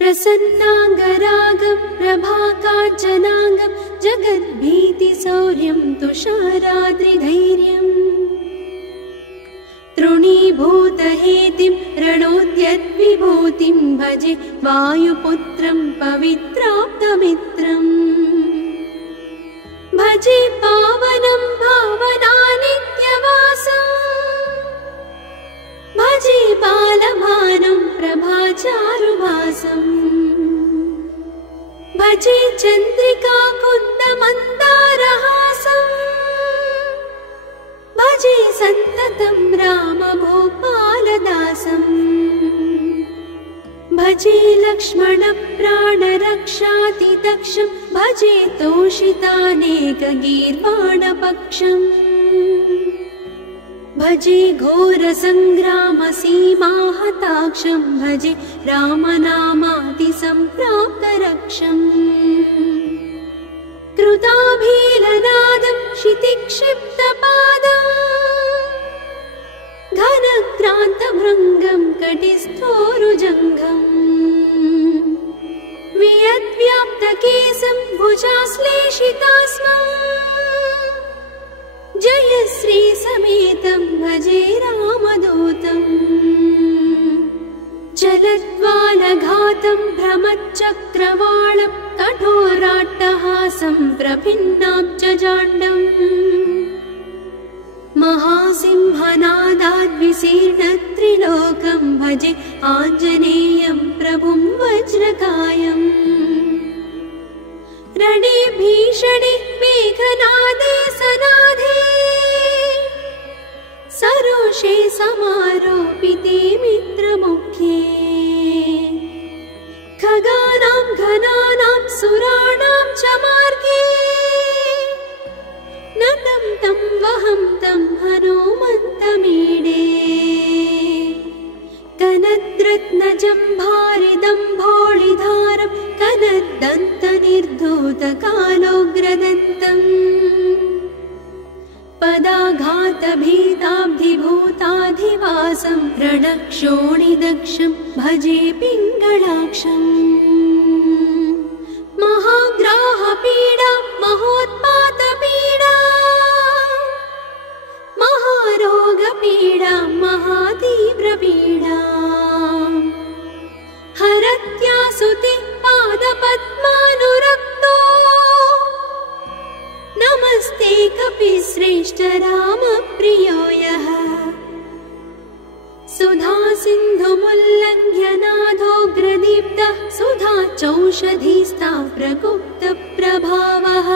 प्रसन्नाङ्गरागं प्रभाकाञ्चनाङ्गं जगद्भीतिशौर्यं तुषाराद्रिधैर्यम् तृणीभूतहेतिं रणोद्यद्विभूतिं भजे वायुपुत्रं पवित्राप्तमित्रम् भजे पावनं भावनानित्यवासम् भजे बालभानुं प्रभाचारुभासम् भजे चन्द्रिकाकुन्दमन्दारहासम् भजे सन्ततं रामभूपालदासम् भजे लक्ष्मणप्राणरक्षातिदक्षं भजे तोषितानेकगीर्वाणपक्षम् भजे घोरसङ्ग्रामसीमाहताक्षं भजे रामनामातिसम्प्राप्तरक्षम् कृताभीलनादं क्षितिक्षिप्तपादम् घनक्रान्तभृङ्गं कटिस्थोरुजङ्घम् वियद्व्याप्तकेशं भुजाश्लेषितास्मम् जयश्री समेतं भजे रामदूतम् चलद्वालघातं भ्रमच्चक्रवालं कठोराट्टहासं प्रभिन्नाब्जजाण्डम् महासिंहनादाद्विशीर्णत्रिलोकं भजे आञ्जनेयं प्रभुं वज्रकायम् रणे भीषणे मेघनादे सनादे सरोषे समारोपिते मित्रमुख्ये खगानां घनानां सुराणां च मार्गे नतं तं वहं तं हनुमन्तमीडे कनद्रत्नजम्भारिदम्भोळिधारं कनद्दन्तनिर्धूतकालोग्रदन्तम् पदाघातभीताब्धिभूताधिवासं रणक्षोणिदक्षं भजे पिङ्गळाक्षम् महाग्राहपीडा महोत्पातपीडा महारोगपीडा महातीव्रपीडा हरत्यासुते पादपद्मानुरक्तो नमस्ते कपिश्रेष्ठ रामप्रियो यः सुधा सिन्धुमुल्लङ्घ्य नाथोग्रदीप्तः सुधा चौषधीस्ता प्रगुप्तप्रभावः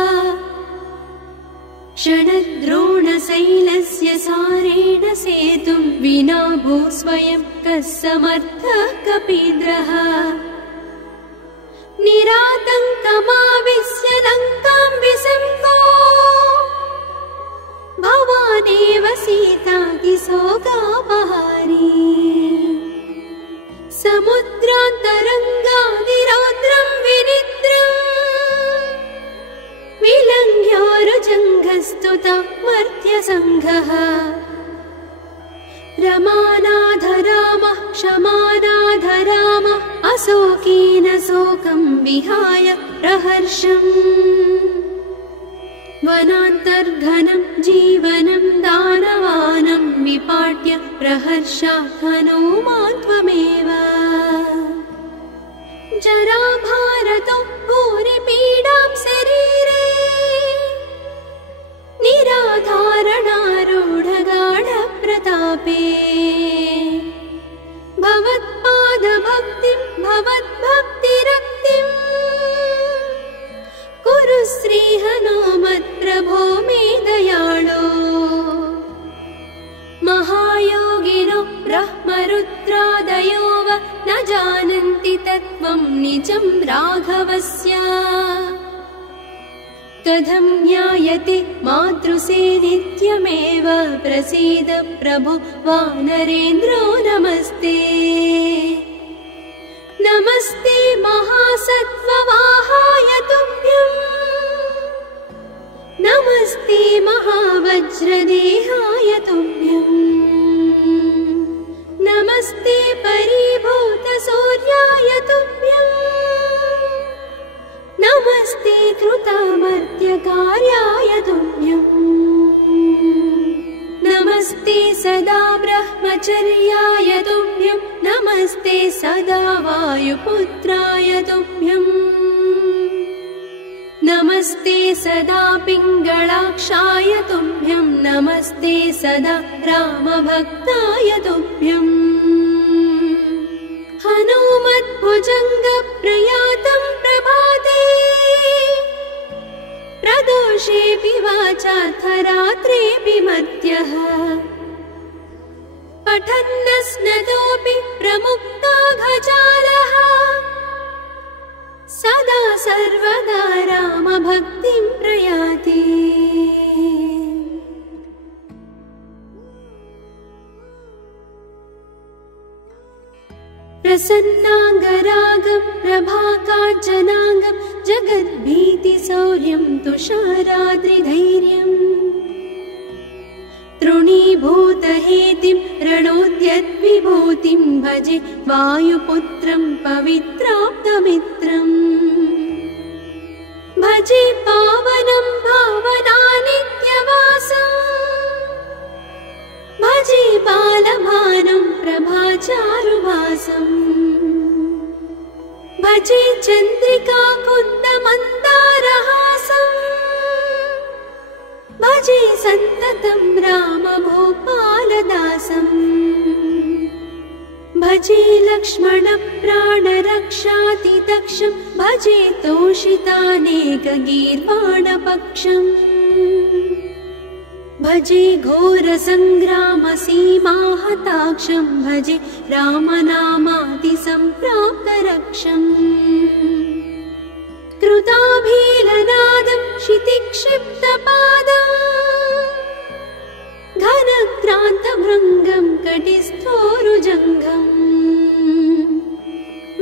क्षणद्रोणशैलस्य सारेण सेतुं विना भू स्वयं कः समर्थः कपीन्द्रः निरातङ्कमाविश्य लङ्कां विसङ्गो भवानेव सीतातिशोकापहारी समुद्रान्तरङ्गादिरौद्रं विनिद्रम् विलङ्घ्योरुजङ्घस्तुता मर्त्यसङ्घः रमानाथ रामः क्षमानाथ रामः अशोकेन शोकं विहाय प्रहर्षम् वनान्तर्घनं जीवनं दानवानं विपाट्य प्रहर्षात् हनूमान् त्वमेव जराभारतो भूरिपीडां शरीरे निराधारणारूढगाढप्रतापे भवत्पादभक्तिं भवद्भक्तिरक्तिम् कुरु श्रीहनुमत्प्रभो मे दयाळो महायोगिनो ब्रह्मरुद्रादयो वा न जानन्ति तत्त्वं निजं राघवस्य कथं ज्ञायते मातृसे नित्यमेव प्रसीद प्रभो वानरेन्द्रो नमस्ते नमस्ते महासत्त्ववाहाय तुभ्यम् नमस्ते महावज्रदेहाय तुभ्यम् नमस्ते परिभूतसूर्याय तुभ्यम् वायुपुत्राय तुभ्यम् नमस्ते सदा पिङ्गलाक्षाय तुभ्यं नमस्ते सदा रामभक्ताय तुभ्यम् हनुमद्भुजङ्गप्रयातं प्रभाते प्रदोषेऽपि वाचार्थरात्रेऽपि मर्त्यः पठन्नस्नतोऽपि प्रमुक्ताघजालः सदा सर्वदा रामभक्तिं प्रयाति प्रसन्नाङ्गरागं प्रभाकाञ्चनाङ्गं जगद्भीतिशौर्यं तुषाराद्रिधैर्यम् तृणीभूतहेतिं रणोद्यद्विभूतिं भजे वायुपुत्रं पवित्राप्तमित्रम् भजे पावनं भावनानित्यवासम् भजे बालभानुं प्रभाचारुभासम् भजे चन्द्रिकाकुन्दमन्दारहासम् भजे सन्ततं रामभूपालदासम् भजे लक्ष्मणप्राणरक्षातिदक्षं भजे तोषितानेकगीर्वाणपक्षम् भजे घोरसङ्ग्रामसीमाहताक्षं भजे रामनामातिसम्प्राप्तरक्षम् कृताभीलनादं क्षितिक्षिप्तपादम् घनक्रान्तभृङ्गं कटिस्थोरुजङ्घम्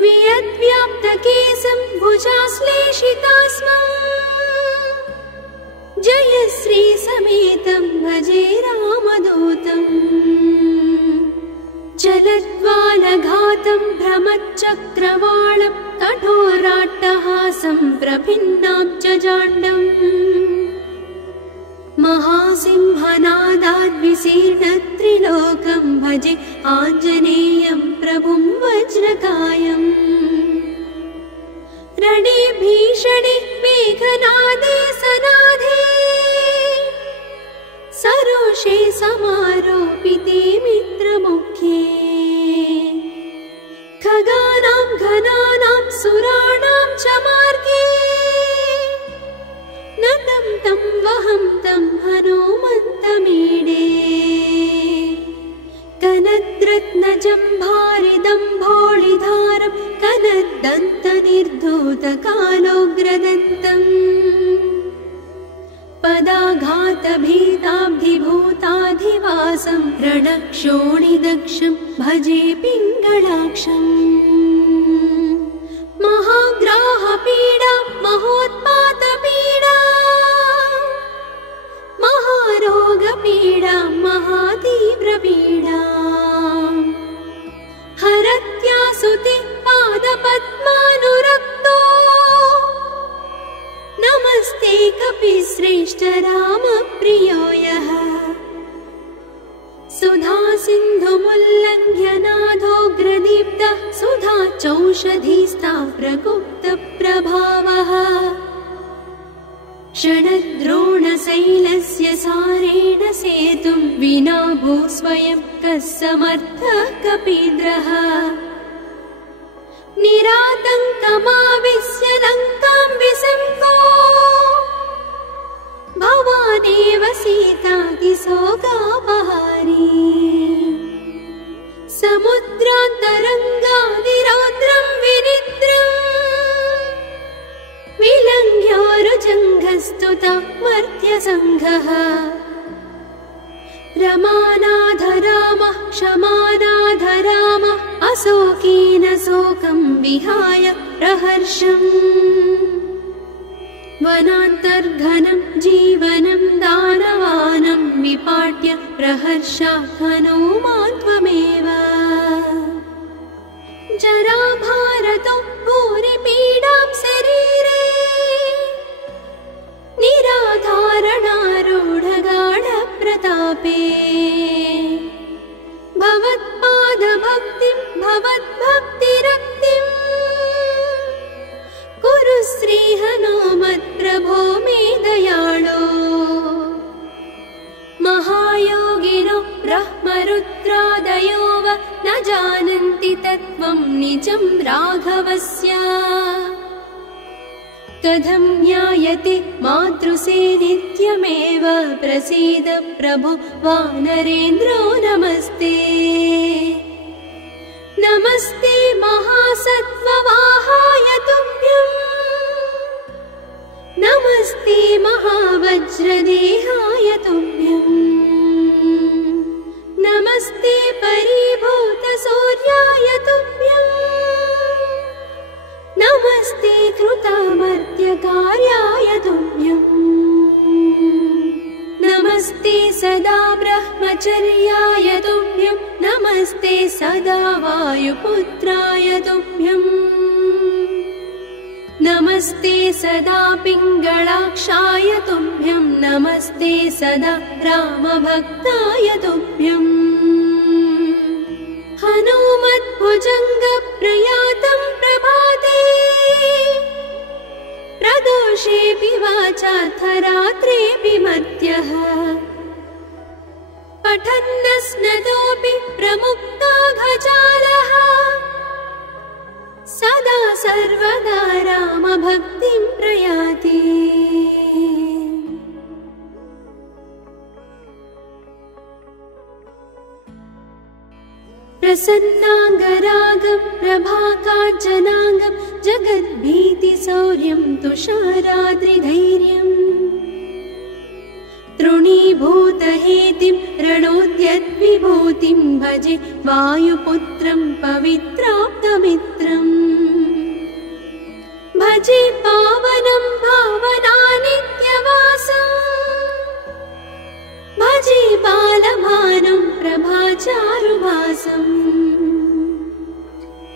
वियद्व्याप्तकेशं भुजाश्लेषितास्मम् जयश्रीसमेतं भजे रामदूतम् जलद्वालघातं भ्रमच्चक्रवालं कठोराट्टहासं प्रभिन्नाब्जजाण्डम् महासिंहनादाद्विशीर्णत्रिलोकं भजे आञ्जनेयं प्रभुं वज्रकायम् रणे भीषणे मेघनादे सनाधे सरोषे समारोपिते मित्रमुख्ये खगानां घनानां सुराणां च मार्गे नतं तं वहं तं हनुमन्तमीडे कनद्रत्नजम्भारिदम्भोळिधारं कनद्दन्तनिर्धूतकालोग्रदन्तम् पदाघातभीताब्धिभूताधिवासं रणक्षोणिदक्षं भजे पिङ्गलाक्षम् महाग्राहपीडा महोत्पातपीडा महारोगपीडा महातीव्रपीडा हरत्यासुते पादपद्मानुरक्तो नमस्ते कपिश्रेष्ठ रामप्रियो यः सुधा सिन्धुमुल्लङ्घ्य नाथोग्रदीप्तः सुधा चौषधीस्ता प्रगुप्तप्रभावः षडद्रोणशैलस्य सारेण सेतुं विना भूस्वयं कः समर्थः कपीन्द्रः निरातङ्कमाविश्य लङ्कां विसङ्को भवानेव सीतातिशोकापहारी समुद्रान्तरङ्गादिरौद्रं विनिद्रम् विलङ्घ्योरुजङ्घस्तुता मर्त्यसङ्घः रमानाथ रामः क्षमानाथ रामः अशोकेन शोकं विहाय प्रहर्षम् वनान्तर्घनं जीवनं दानवानं विपाट्य प्रहर्षात् हनुमान् त्वमेव जराभारतो भूरिपीडां शरीरे निराधारणारूढगाढप्रतापे भवत्पादभक्तिं भवद्भक्तिरक्तिम् निजं राघवस्य कथं ज्ञायते मातृसे नित्यमेव प्रसीद प्रभो वानरेन्द्रो नमस्ते नमस्ते महासत्त्ववाहाय तुभ्यम् नमस्ते महावज्रदेहाय तुभ्यम् नमस्ते परिभूतसूर्याय तुभ्यम् नमस्ते कृतामर्त्यकार्याय तुभ्यम् नमस्ते सदा ब्रह्मचर्याय तुभ्यम् नमस्ते सदा वायुपुत्राय तुभ्यम् नमस्ते सदा पिङ्गळाक्षाय तुभ्यम् नमस्ते सदा रामभक्ताय तुभ्यम् हनुमद्भुजङ्गप्रयातं प्रभाते प्रदोषेऽपि वाचार्थरात्रेऽपि मर्त्यः पठन्नस्नतोऽपि प्रमुक्ताघजालः सदा सर्वदा रामभक्तिं प्रयाति प्रसन्नाङ्गरागं प्रभाकाञ्चनाङ्गं जगद्भीतिशौर्यं तुषाराद्रिधैर्यम् तृणीभूतहेतिं रणोद्यद्विभूतिं भजे वायुपुत्रं पवित्राप्तमित्रम् भजे पावनं भावनानित्यवासम् भजे बालभानुं प्रभाचारुभासम्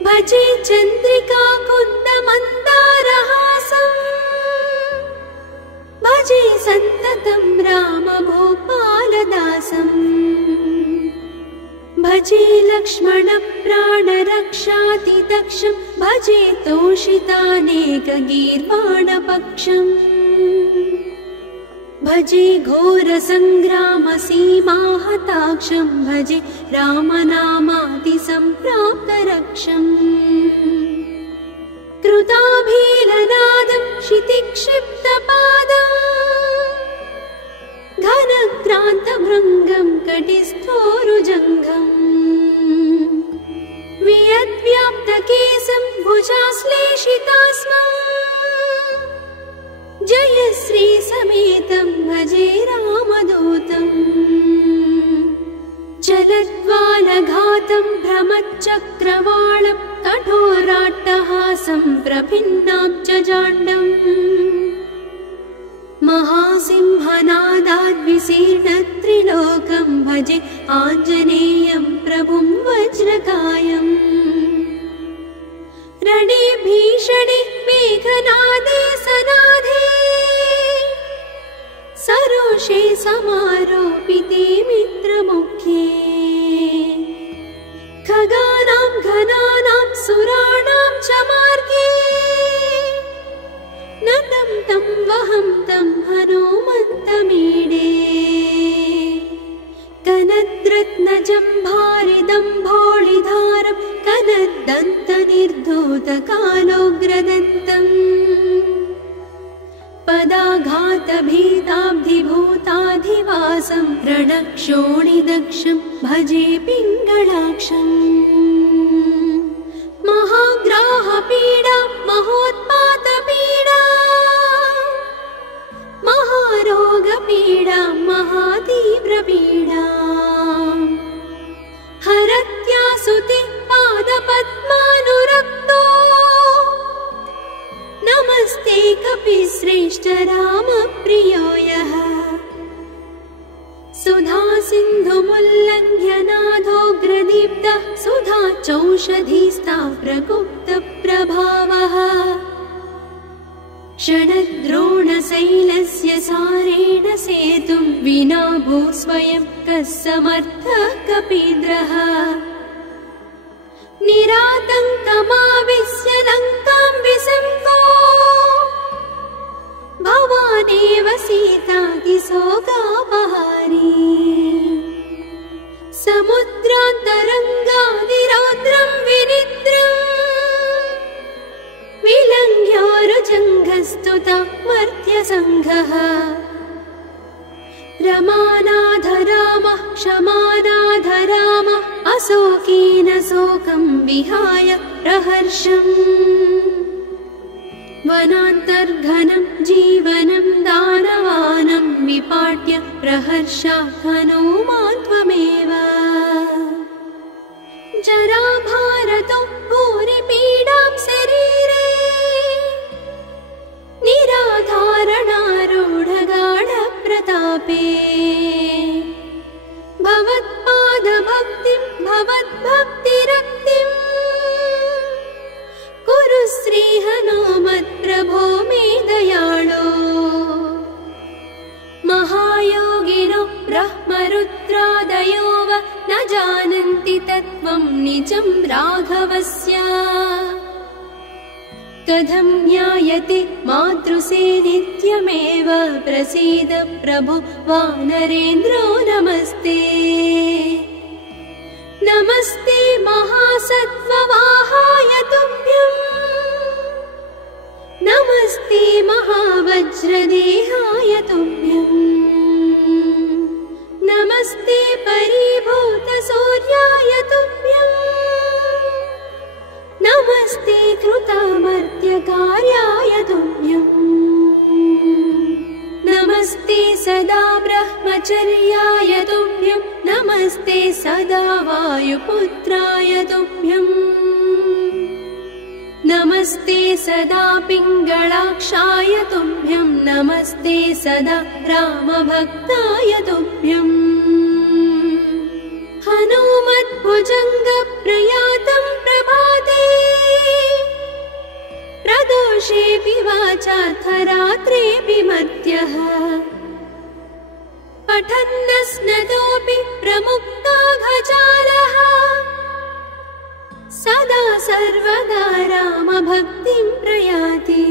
भजे चन्द्रिकाकुन्दमन्दारहासम् भजे सन्ततं रामभूपालदासम् भजे लक्ष्मणप्राणरक्षातिदक्षं भजे तोषितानेकगीर्वाणपक्षम् भजे घोरसङ्ग्रामसीमाहताक्षं भजे रामनामातिसम्प्राप्तरक्षम् कृताभीलनादं क्षितिक्षिप्तपादम् घनक्रान्तभृङ्गं कटिस्थोरुजङ्घम् वियद्व्याप्तकेशं भुजाश्लेषितास्मम् जयश्री समेतं भजे रामदूतम् चलद्वालघातं भ्रमच्चक्रवालं कठोराट्टहासं प्रभिन्नाब्जजाण्डम् महासिंहनादाद्विशीर्णत्रिलोकं भजे आञ्जनेयं प्रभुं वज्रकायम् रणे भीषणे मेघनादे सनादे सरोषे समारोपिते मित्रमुख्ये खगानां घनानां सुराणां च मार्गे नतं तं वहं तं हनुमन्तमीडे कनद्रत्नजम्भारिदम्भोळिधारं कनद्दन्तनिर्धूतकालोग्रदन्तम् पदाघातभीताब्धिभूताधिवासं रणक्षोणिदक्षं भजे पिङ्गळाक्षम् महाग्राहपीडा महोत्पातपीडा महारोगपीडा महातीव्रपीडा हरत्यासुते पादपद्मानुरक्तो नमस्ते कपिश्रेष्ठ रामप्रियो यः सुधा सिन्धुमुल्लङ्घ्य नाथोग्रदीप्तः सुधा चौषधीस्ता प्रगुप्तप्रभावः षडद्रोणशैलस्य सारेण सेतुं विना भूस्वयं कः समर्थः कपीन्द्रः निरातङ्कमाविश्य लङ्कां विसङ्गो भवानेव सीतातिशोकापहारी समुद्रान्तरङ्गादिरौद्रं विनिद्रम् प्रस्तुता मर्त्यसङ्घः रमानाथ रामः क्षमानाथ रामः अशोकेन शोकं विहाय प्रहर्षम् वनान्तर्घनं जीवनं दानवानं विपाट्य प्रहर्षात् हनूमान् त्वमेव जराभारतो भूरिपीडां शरीरे निराधारणारूढगाढप्रतापे भवत्पादभक्तिं भवद्भक्तिरक्तिं कुरु श्रीहनुमत्प्रभो मे दयाळो महायोगिनो ब्रह्मरुद्रादयो वा न जानन्ति तत्त्वं निजं राघवस्य कथं ज्ञायते मातृसे नित्यमेव प्रसीद प्रभो वानरेन्द्रो नमस्ते नमस्ते महासत्त्ववाहाय तुभ्यं नमस्ते महावज्रदेहाय तुभ्यं नमस्ते परिभूतसूर्याय तुभ्यं नमस्ते कृतामर्त्यकार्याय तुभ्यं नमस्ते सदा ब्रह्मचर्याय तुभ्यं नमस्ते सदा वायुपुत्राय तुभ्यं नमस्ते सदा पिङ्गळाक्षाय तुभ्यं नमस्ते सदा रामभक्ताय तुभ्यं हनुमद्भुजङ्गप्रयातं प्रभाते प्रदोषेऽपि वाचार्थरात्रेऽपि मर्त्यः पठन्नस्नतोऽपि प्रमुक्ताघजालः सदा सर्वदा रामभक्तिं प्रयाति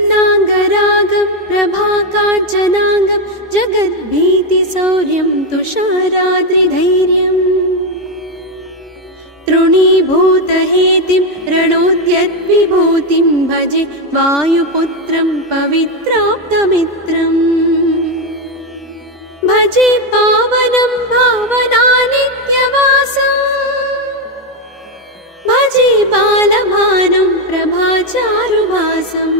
प्रसन्नाङ्गरागं प्रभाकाञ्चनाङ्गं जगद्भीतिशौर्यं तुषाराद्रिधैर्यम् तृणीभूतहेतिं रणोद्यद्विभूतिं भजे वायुपुत्रं पवित्राप्तमित्रम् भजे पावनं भावनानित्यवासम् भजे बालभानुं प्रभाचारुभासम्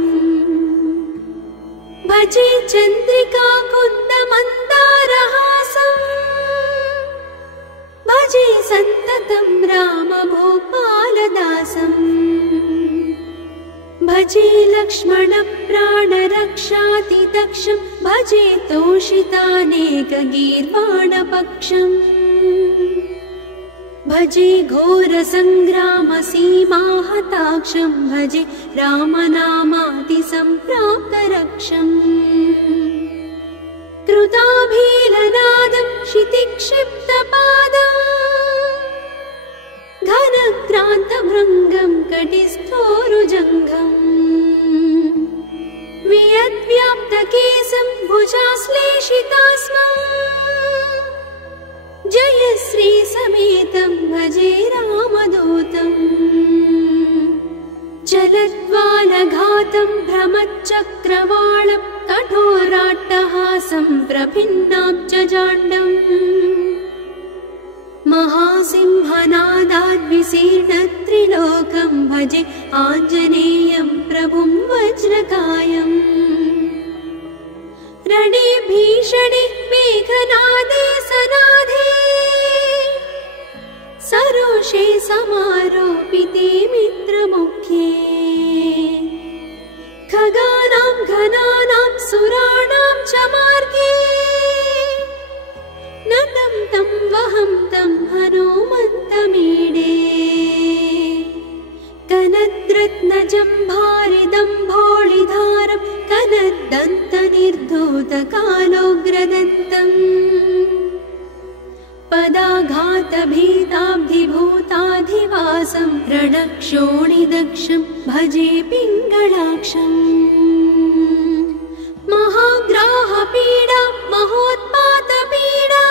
भजे चन्द्रिकाकुन्दमन्दारहासम् भजे सन्ततं रामभूपालदासम् भजे लक्ष्मणप्राणरक्षातिदक्षं भजे तोषितानेकगीर्वाणपक्षम् भजे घोरसङ्ग्रामसीमाहताक्षं भजे रामनामातिसम्प्राप्तरक्षम् कृताभीलनादं क्षितिक्षिप्तपादम् घनक्रान्तभृङ्गं कटिस्थोरुजङ्घम् वियद्व्याप्तकेशं भुजाश्लेषितास्मम् जयश्री समेतं भजे रामदूतम् जलद्वालघातं भ्रमच्चक्रवालं कठोराट्टहासं प्रभिन्नाब्जजाण्डम् महासिंहनादाद्विशीर्णत्रिलोकं भजे आञ्जनेयं प्रभुं वज्रकायम् रणे भीषणे मेघनादे सनाधे सरोषे समारोपिते मित्रमुख्ये खगानां घनानां सुराणां च मार्गे नतं तं वहं तं हनुमन्तमीडे कनद्रत्नजम्भारिदम्भोळिधारं कनद्दन्तनिर्धूतकालोग्रदन्तम् पदाघातभीताब्धिभूताधिवासं रणक्षोणिदक्षं भजे पिङ्गळाक्षम् महाग्राहपीडा महोत्पातपीडा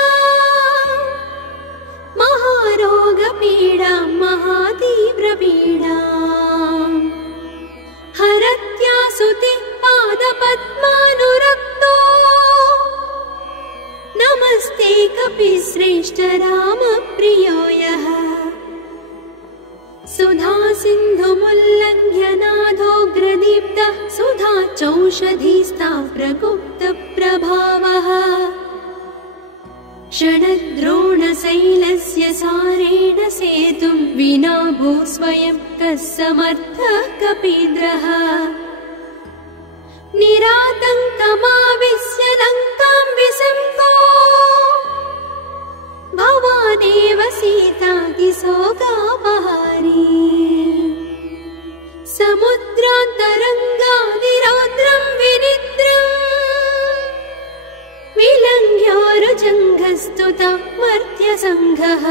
श्रेष्ठ रामप्रियो यः सुधा सिन्धुमुल्लङ्घ्य नादोग्रदीप्तः सुधा चौषधीस्ता प्रगुप्तप्रभावः षडद्रोणशैलस्य सारेण सेतुं विना भू स्वयं कः समर्थः कपीन्द्रः निरातङ्कमाविश्य लङ्कां विसङ्गो भवानेव सीतातिशोकापहारी समुद्रान्तरङ्गादिरौद्रं विनिद्रम् विलङ्घ्योरुजङ्घस्तुता मर्त्यसङ्घः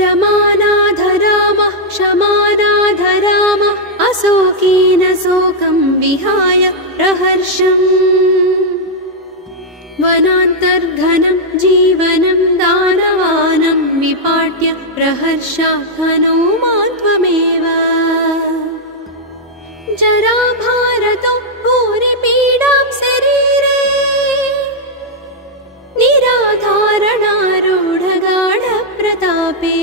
रमानाधरामः क्षमानाधरामः अशोकेन शोकं विहाय प्रहर्षम् वनान्तर्घनं जीवनं दानवानं विपाट्य प्रहर्षात् हनूमान् त्वमेव जराभारतो भूरिपीडां शरीरे निराधारणारूढगाढप्रतापे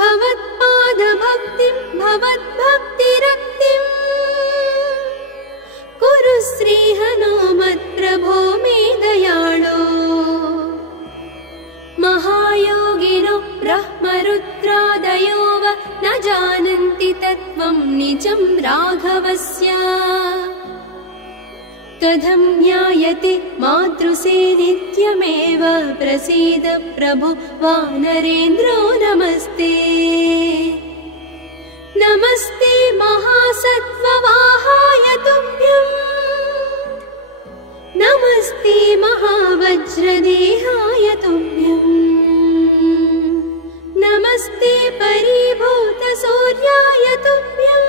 भवत्पादभक्तिं भवद्भक्तिरक्तिम् कुरु श्रीहनुमत्प्रभो मे दयाळो महायोगिनो ब्रह्मरुद्रादयो वा न जानन्ति तत्त्वं निजं राघवस्य कथं ज्ञायते मातृसे नित्यमेव प्रसीद प्रभो वानरेन्द्रो नमस्ते नमस्ते महासत्त्ववाहाय तुभ्यम् नमस्ते महावज्रदेहाय तुभ्यम् नमस्ते परिभूतसूर्याय तुभ्यम्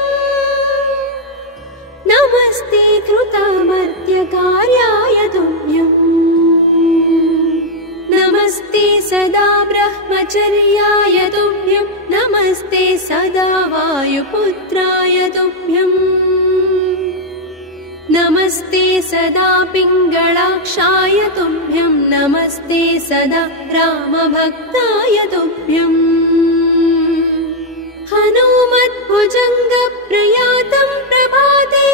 नमस्ते कृतामर्त्यकार्याय तुभ्यम् नमस्ते सदा ब्रह्मचर्याय तुभ्यम् नमस्ते सदा वायुपुत्राय तुभ्यम् नमस्ते सदा पिङ्गळाक्षाय तुभ्यम् नमस्ते सदा रामभक्ताय तुभ्यम् हनुमद्भुजङ्गप्रयातं प्रभाते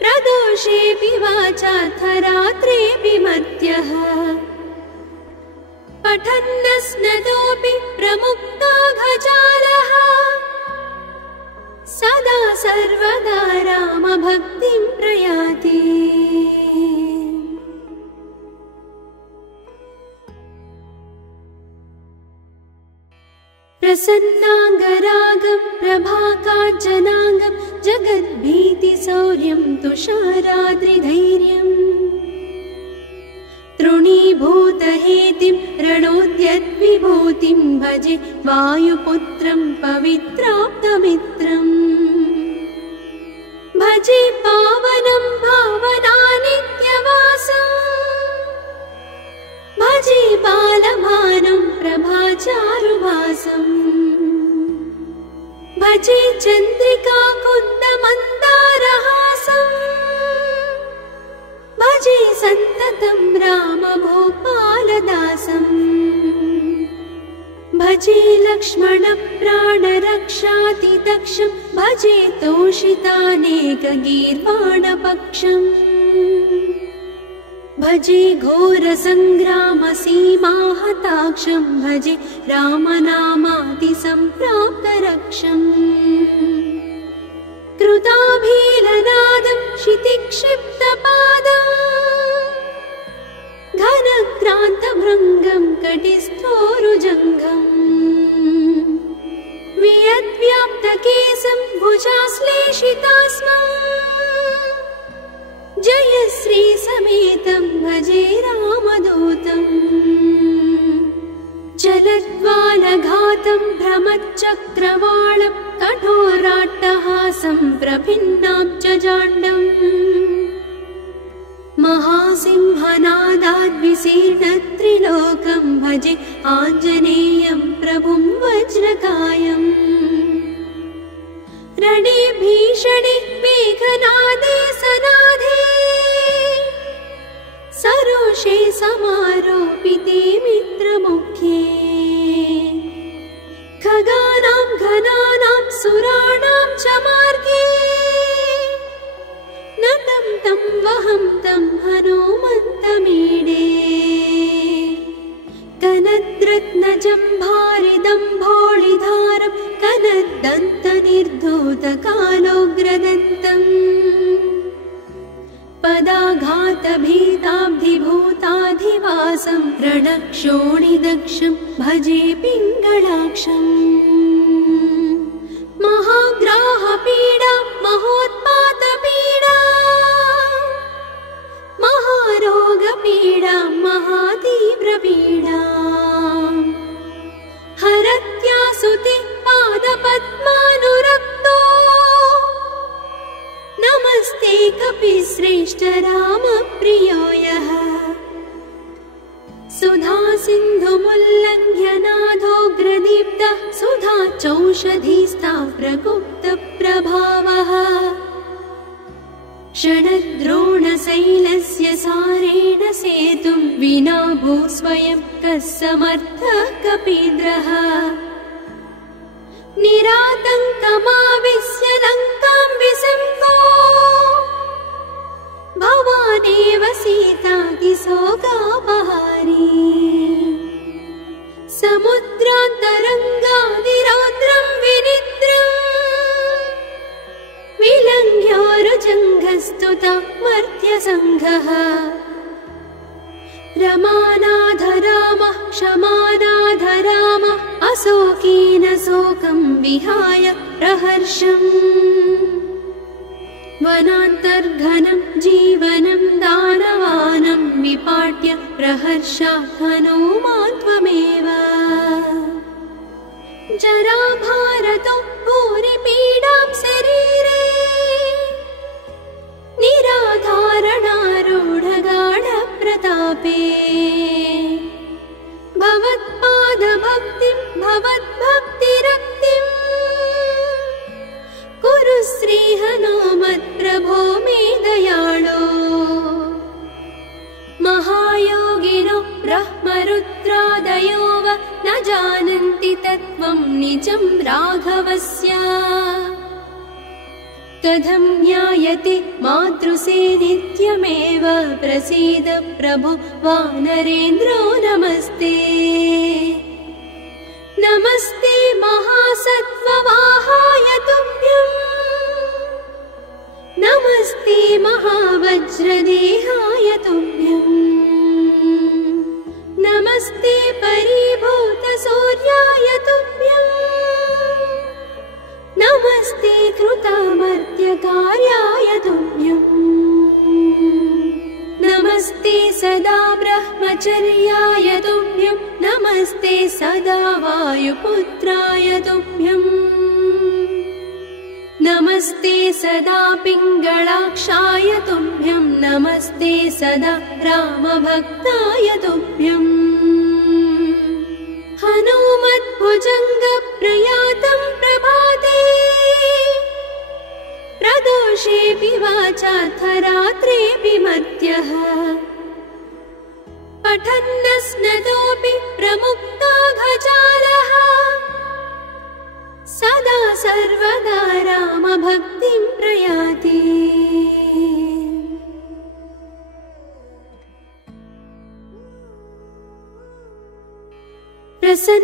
प्रदोषेऽपि वाचार्थरात्रेऽपि मर्त्यः पठन्नस्नतोऽपि प्रमुक्ताघजालः सदा सर्वदा रामभक्तिं प्रयाति प्रसन्नाङ्गरागं प्रभाकाञ्चनाङ्गं जगद्भीतिशौर्यं तुषाराद्रिधैर्यम् तृणीभूतहेतिं रणोद्यद्विभूतिं भजे वायुपुत्रं पवित्राप्तमित्रम् भजे पावनं भावनानित्यवासम् भजे बालभानुं प्रभाचारुभासम् भजे चन्द्रिकाकुन्दमन्दारहासम् भजे सन्ततं रामभूपालदासम् भजे लक्ष्मणप्राणरक्षातिदक्षं भजे तोषितानेकगीर्वाणपक्षम् भजे घोरसङ्ग्रामसीमाहताक्षं भजे रामनामातिसम्प्राप्तरक्षम् कृताभीलनादं क्षितिक्षिप्तपादम् घनक्रान्तभृङ्गं कटिस्थोरुजङ्घम् वियद्व्याप्तकेशं भुजाश्लेषितास्मम् जय श्री समेतं भजे रामदूतम् जलद्वालघातं भ्रमच्चक्रवालं कठोराट्टहासं प्रभिन्नाब्जजाण्डम् महासिंहनादाद्विशीर्णत्रिलोकं भजे आञ्जनेयं प्रभुं वज्रकायम् रणे भीषणे मेघनादे सनादे समारोपिते मित्रमुख्ये खगानां घनानां सुराणां च मार्गे नतं तं वहं तं हनुमन्तमीडे कनद्रत्नजम्भारिदम्भोळिधारं कनद्दन्तनिर्धूतकालोग्रदन्तम् पदाघातभीताब्धिभूताधिवासं रणक्षोणिदक्षं भजे पिङ्गळाक्षम् महाग्राहपीडा महोत्पातपीडा महारोगपीडा महातीव्रपीडा हरत्यासुते पादपद्मानुरक्तो नमस्ते कपिश्रेष्ठ रामप्रियो यः सुधा सिन्धुमुल्लङ्घ्य नाथोग्रदीप्तः सुधा चौषधीस्ता प्रगुप्तप्रभावः षडद्रोणशैलस्य सारेण सेतुं विना भूस्वयं कः समर्थः कपीन्द्रः निरातङ्कमाविश्य लङ्कां विसङ्गो भवानेव सीतातिशोकापहारी समुद्रान्तरङ्गादिरौद्रं विनिद्रम् विलङ्घ्योरुजङ्घस्तुता मर्त्यसङ्घः रमानाथ रामः क्षमानाथ रामः अशोकेन शोकं विहाय प्रहर्षम् वनान्तर्घनं जीवनं दानवानं विपाट्य प्रहर्षात् हनुमान् त्वमेव जराभारतो भूरिपीडां शरीरे निराधारणारूढगाढप्रतापे भवत्पादभक्तिं भवद्भक्तिरक्तिम् कुरु श्रीहनुमत्प्रभो मे दयाळो महायोगिनो ब्रह्मरुद्रादयो वा न जानन्ति तत्त्वं निजं राघवस्य कथं ज्ञायते मातृसे नित्यमेव प्रसीद प्रभो वानरेन्द्रो नमस्ते नमस्ते महासत्त्ववाहाय तुभ्यम् नमस्ते महावज्रदेहाय तुभ्यम् नमस्ते परिभूतसूर्याय तुभ्यम् नमस्ते कृतामर्त्यकार्याय तुभ्यम् नमस्ते सदा ब्रह्मचर्याय तुभ्यं नमस्ते सदा वायुपुत्राय तुभ्यम् नमस्ते सदा पिङ्गळाक्षाय तुभ्यं नमस्ते सदा रामभक्ताय तुभ्यम् हनुमद्भुजङ्गप्रयातं प्रभाते प्रदोषेऽपि वाचार्थरात्रेऽपि मर्त्यः पठन्नस्नतोऽपि प्रमुक्ताघजालः सदा सर्वदा रामभक्तिं प्रयाति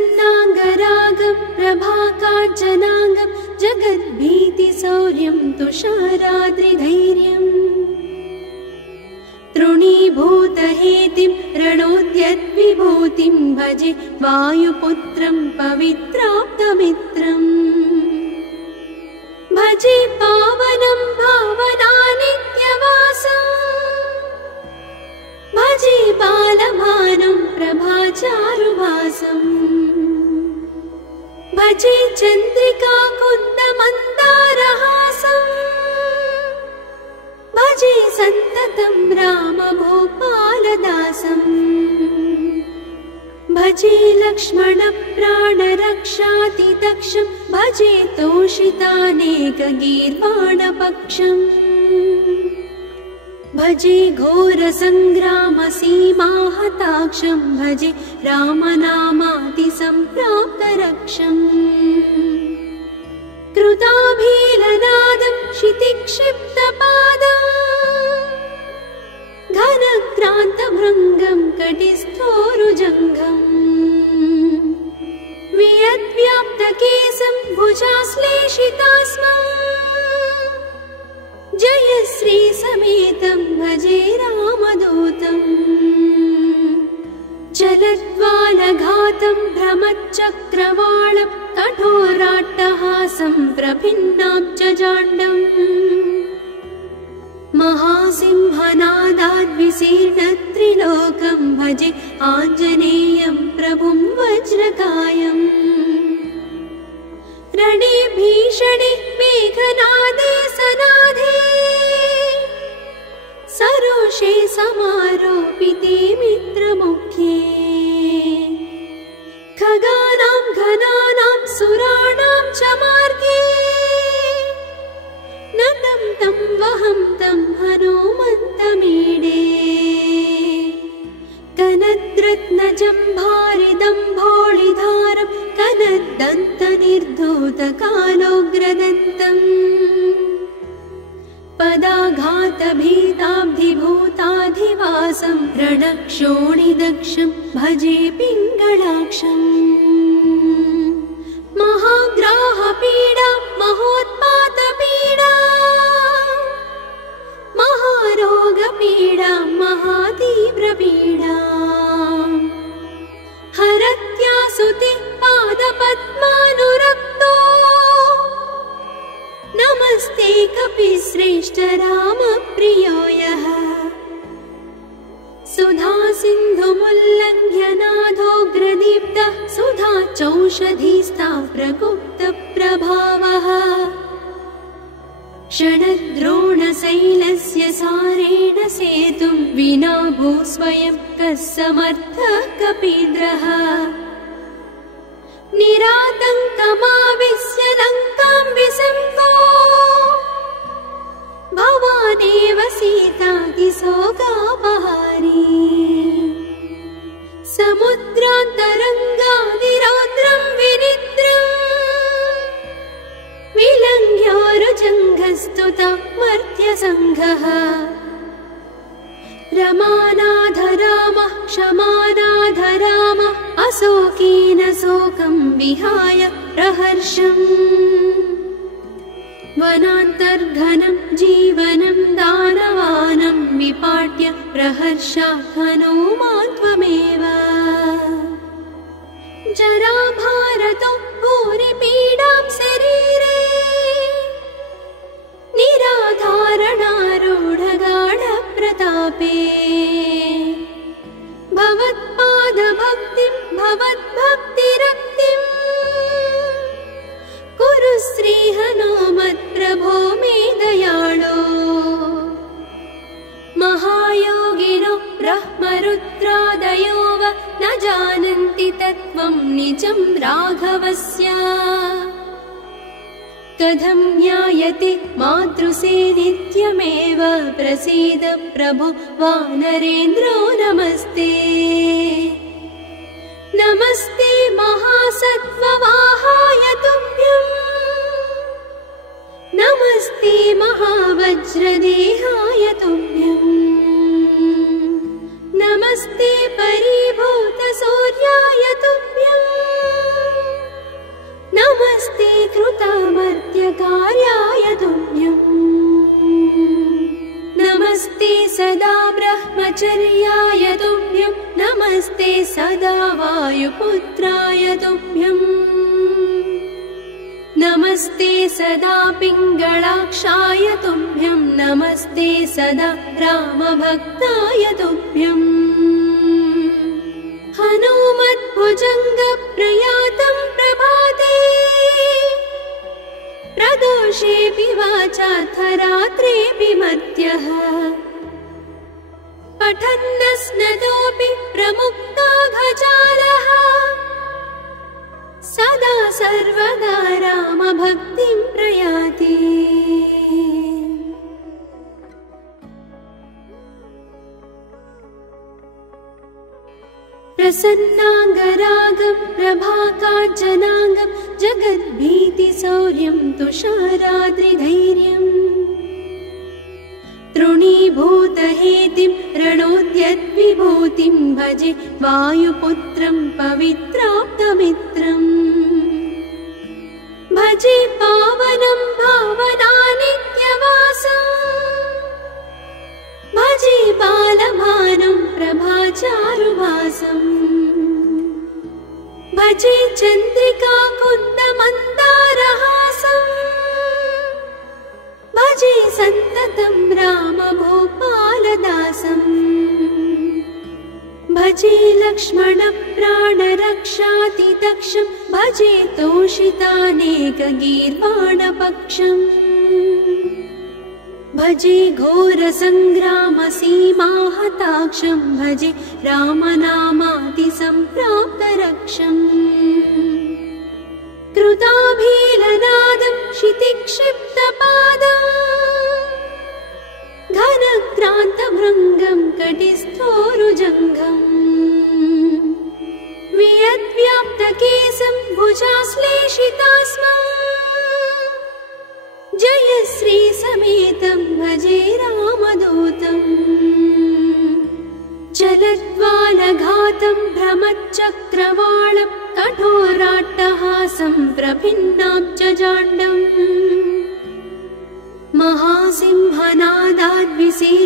प्रसन्नाङ्गरागं प्रभाकाञ्चनाङ्गं जगद्भीतिशौर्यं तुषाराद्रिधैर्यम् तृणीभूतहेतिं रणोद्यद्विभूतिं भजे वायुपुत्रं पवित्राप्तमित्रम् भजे पावनं भावनानित्यवासम् भजे बालभानुं प्रभाचारुभासम् भजे चन्द्रिकाकुन्दमन्दारहासम् भजे सन्ततं रामभूपालदासम् भजे लक्ष्मणप्राणरक्षातिदक्षं भजे तोषितानेकगीर्वाणपक्षम् भजे घोरसङ्ग्रामसीमाहताक्षं भजे रामनामातिसम्प्राप्तरक्षम् कृताभीलनादं क्षितिक्षिप्तपादम् घनक्रान्तभृङ्गं कटिस्थोरुजङ्घम् वियद्व्याप्तकेशं भुजाश्लेषितास्मम् जयश्री समेतं भजे रामदूतम् चलद्वालघातं भ्रमच्चक्रवालं कठोराट्टहासं प्रभिन्नाब्जजाण्डम् महासिंहनादाद्विशीर्णत्रिलोकं भजे आञ्जनेयं प्रभुं वज्रकायम् रणे भीषणे मेघनादे सनाधे सरोषे समारोपिते मित्रमुख्ये खगानां घनानां सुराणां च मार्गे नतं तं वहं तं हनुमन्तमीडे कनद्रत्नजम्भारिदम्भोळिधारं कनद्दन्तनिर्धूतकालोग्रदन्तम् पदाघातभीताब्धिभूताधिवासं रणक्षोणिदक्षं भजे पिङ्गळाक्षम् महाग्राहपीडा महोत्पातपीडा महारोगपीडा महातीव्रपीडा हरत्यासुते पादपद्मानुरक्तो नमस्ते कपिश्रेष्ठ रामप्रियो यः सुधा सिन्धुमुल्लङ्घ्य नाथोग्रदीप्तः सुधा चौषधीस्ता प्रगुप्तप्रभावः षडद्रोणशैलस्य सारेण सेतुं विना भूस्वयं कः समर्थः कपीन्द्रः निरातङ्कमाविश्य लङ्कां विसङ्गो भवानेव सीतातिशोकापहारी समुद्रान्तरङ्गादिरौद्रं विनिद्रम् विलङ्घ्योरुजङ्घस्तुता मर्त्यसङ्घः रमानाथ रामः क्षमानाथ रामः अशोकेन शोकं विहाय प्रहर्षम् वनान्तर्घनं जीवनं दानवानं विपाट्य प्रहर्षात् हनुमान् त्वमेव जराभारतो भूरिपीडां शरीरे निराधारणारूढगाढप्रतापे भवत्पादभक्तिं भवद्भक्तिरक्तिम् कुरु श्रीहनुमत्प्रभो मे दयाळो महायोगिनो ब्रह्मरुद्रादयो वा न जानन्ति तत्त्वं निजं राघवस्य कथं ज्ञायते मातृसे नित्यमेव प्रसीद प्रभो वानरेन्द्रो नमस्ते नमस्ते महासत्त्ववाहाय तुभ्यम् नमस्ते महावज्रदेहाय तुभ्यम् नमस्ते परिभूतसूर्याय तुभ्यम् नमस्ते कृतामर्त्यकार्याय तुभ्यम् नमस्ते सदा ब्रह्मचर्याय तुभ्यं नमस्ते सदा वायुपुत्राय तुभ्यम् नमस्ते सदा पिङ्गळाक्षाय तुभ्यं नमस्ते सदा रामभक्ताय तुभ्यम् हनुमद्भुजङ्गप्रयातं प्रभाते प्रदोषेऽपि वाचार्थरात्रेऽपि मर्त्यः पठन्नस्नतोऽपि प्रमुक्ताघजालः सदा सर्वदा रामभक्तिं प्रयाति प्रसन्नाङ्गरागं प्रभाकाञ्चनाङ्गं जगद्भीतिशौर्यं तुषाराद्रिधैर्यम् तृणीभूतहेतिं रणोद्यद्विभूतिं भजे वायुपुत्रं पवित्राप्तमित्रम् भजे पावनं भावनानित्यवासम् भजे बालभानुं प्रभाचारुभासम् भजे चन्द्रिकाकुन्दमन्दारहासम् भजे सन्ततं रामभूपालदासम् भजे लक्ष्मणप्राणरक्षातिदक्षं भजे तोषितानेकगीर्वाणपक्षम् भजे घोरसङ्ग्रामसीमाहताक्षं भजे रामनामातिसम्प्राप्तरक्षम् कृताभीलनादं क्षितिक्षिप्तपादम् घनक्रान्तभृङ्गं कटिस्थोरुजङ्घम् वियद्व्याप्तकेशं भुजाश्लेषितास्मम् जयश्री समेतं भजे रामदूतम् चलद्वालघातं भ्रमच्चक्रवालं कठोराट्टहासं प्रभिन्नाब्जजाण्डम्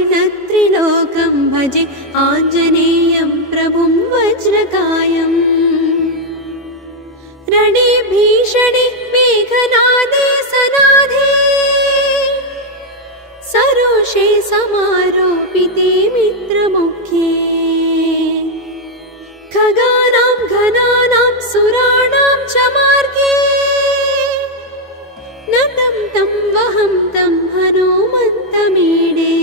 महासिंहनादाद्विशीर्णत्रिलोकं भजे आञ्जनेयं प्रभुं वज्रकायम् रणे भीषणे मेघनादे सनाधे सरोषे समारोपिते मित्रमुख्ये खगानां घनानां सुराणां च मार्गे नतं तं वहं तं हनुमन्तमीडे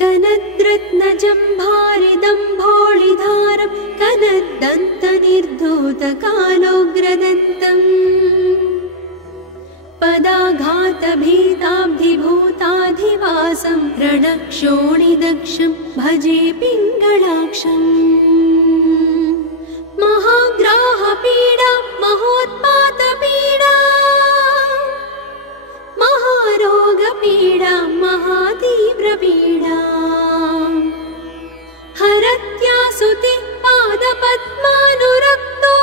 कनद्रत्नजम्भारिदम्भोळिधारं कनद्दन्तनिर्धूतकालोग्रदन्तम् पदाघातभीताब्धिभूताधिवासं रणक्षोणिदक्षं भजे पिङ्गळाक्षम् महाग्राहपीडा महोत्पातपीडा महारोगपीडा महातीव्रपीडा हरत्यासुते पादपद्मानुरक्तो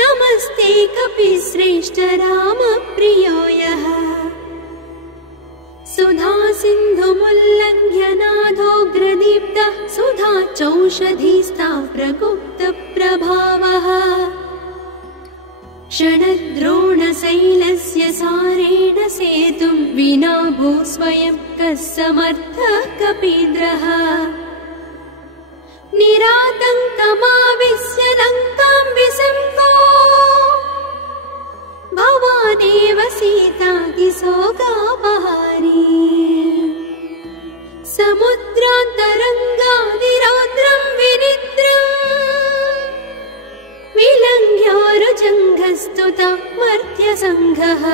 नमस्ते कपिश्रेष्ठ रामप्रियो यः सुधा सिन्धुमुल्लङ्घ्य नाथोग्रदीप्तः सुधा चौषधीस्ता प्रगुप्तप्रभावः षडद्रोणशैलस्य सारेण सेतुं विना भूस्वयं कः समर्थः कपीन्द्रः निरातङ्कमाविश्य लङ्कां विसङ्गो भवानेव सीतातिशोकापहारी समुद्रान्तरङ्गादिरौद्रं विनिद्रम् विलङ्घ्योरुजङ्घस्तुता मर्त्यसङ्घः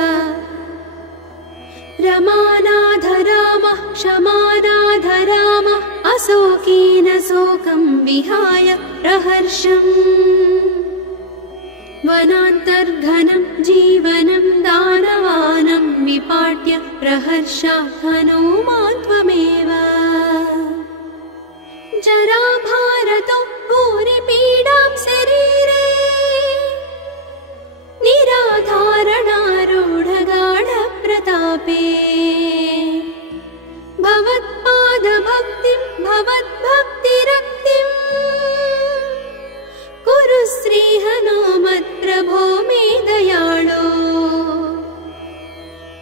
रमानाथ रामः क्षमानाथ रामः अशोकेन शोकं विहाय प्रहर्षम् वनान्तर्घनं जीवनं दानवानं विपाट्य प्रहर्षात् हनूमान् त्वमेव जराभारतो भूरिपीडां शरीरे निराधारणारूढगाढप्रतापे भवत्पादभक्तिं भवद्भक्तिरक्तिम् कुरु श्रीहनुमत्प्रभो मे दयाळो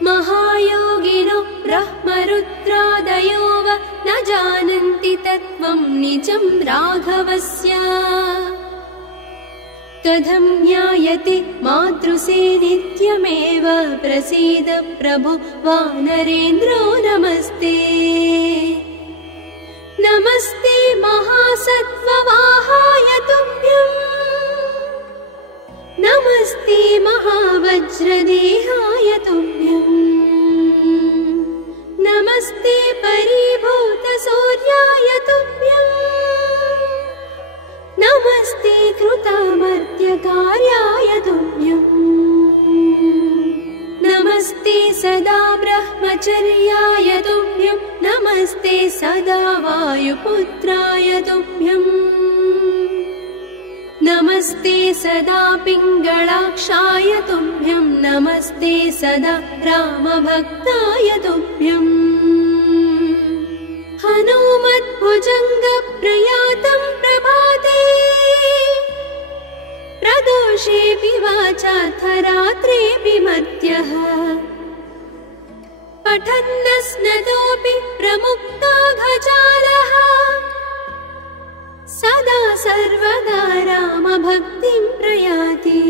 महायोगिनो ब्रह्मरुद्रादयो वा न जानन्ति तत्त्वं निजं राघवस्य कथं ज्ञायते मातृसे नित्यमेव प्रसीद प्रभो वानरेन्द्रो नमस्ते नमस्ते महासत्त्ववाहाय तुभ्यम् नमस्ते महावज्रदेहाय तुभ्यम् नमस्ते परिभूतसूर्याय तुभ्यम् सदा वायुपुत्राय तुभ्यम् नमस्ते सदा पिङ्गलाक्षाय तुभ्यम् नमस्ते सदा रामभक्ताय तुभ्यम् हनुमद्भुजङ्गप्रयातं प्रभाते प्रदोषेऽपि वाचार्थरात्रेऽपि मर्त्यः पठन्नस्नतोऽपि प्रमुक्ताघजालः सदा सर्वदा रामभक्तिं प्रयाति।